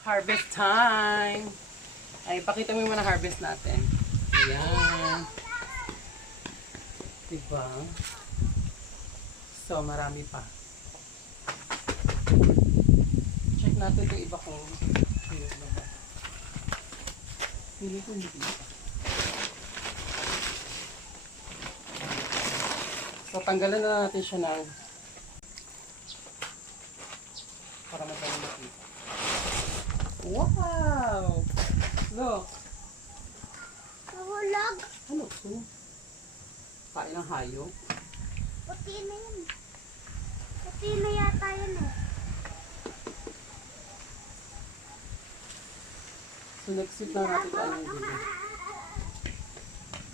Harvest time! Ay, pakita mo yung mga harvest natin. Yan. Diba? So, marami pa. Check natin yung iba kung. Pili ko hindi. So, tanggalan na natin siya ng para madali makita. Wow! Look! Nahulog. Ano to? Kain ng hayop? Puti na yun. Puti na yata yun eh. So, next week na natin tayo ng video.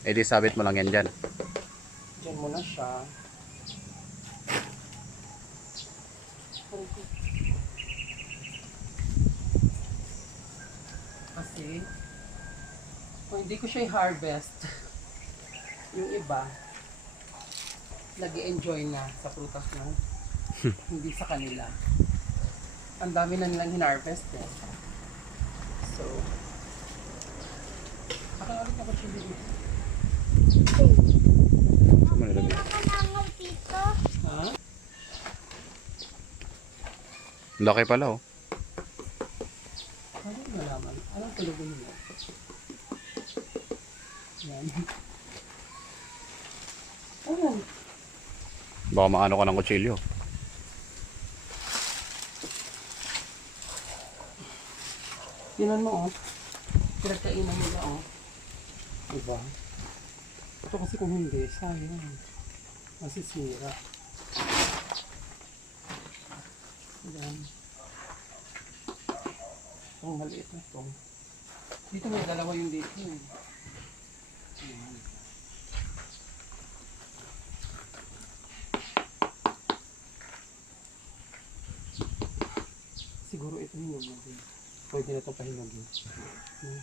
Eh di sabit mo lang yan dyan. Diyan muna siya. Kasi, kung hindi ko siya i-harvest, yung iba, nag enjoy na sa prutas na, hindi sa kanila. Ang dami na nilang hinarvest eh. So, Akala ko siya dito. Dito. Ha? Laki pala oh. Ano yung malaman? Anong tulugan mo? Yan. Ano? Baka maano ka ng kutsilyo. Tinan mo oh. Pinagkainan nila oh. Diba? Ito kasi kung hindi, sayang. Masisira. Yan. Itong maliit na ito. Dito may dalawa yung dito eh. Yan. Siguro ito yung natin. Pwede na itong pahinagin. Hmm.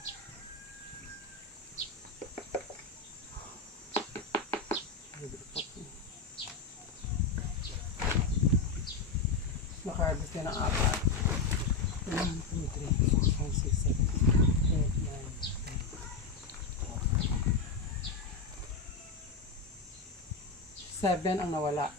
Naka-harvest ng apat. Seven ang nawala.